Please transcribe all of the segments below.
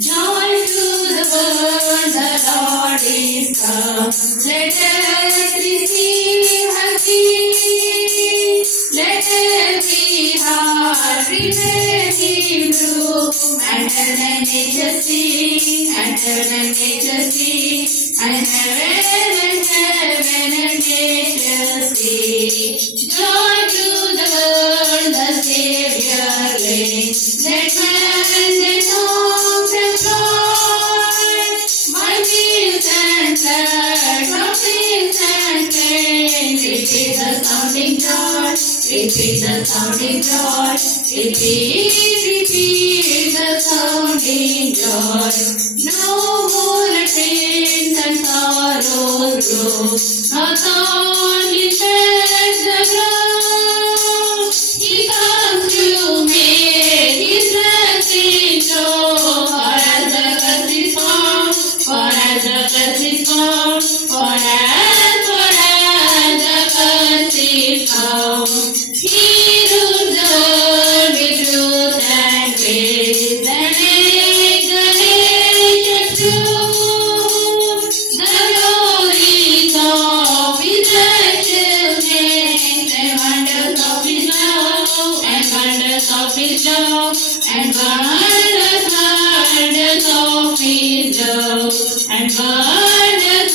Joy to the world, the Lord is come. Let us receive her peace. Let every heart remain in bloom. And heaven and nature sing, and heaven and nature sing, and heaven and nature sing. Joy to the world, the Savior reigns. Let man and songs employ. My fields and floods, my fields and plains. Repeat the sounding joy, repeat the sounding joy. Repeat the sounding joy. No more pains and sorrows grow. No thorn infects the ground. He comes to make His blessing show. For as the curse is found, for as the curse is found, for as the curse is found. He rules the world with truth and grace, and makes the nations true. The glories of His righteous name, and wonders of His love, and wonders of His love, and wonders of His love, and wonders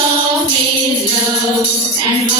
of His love, and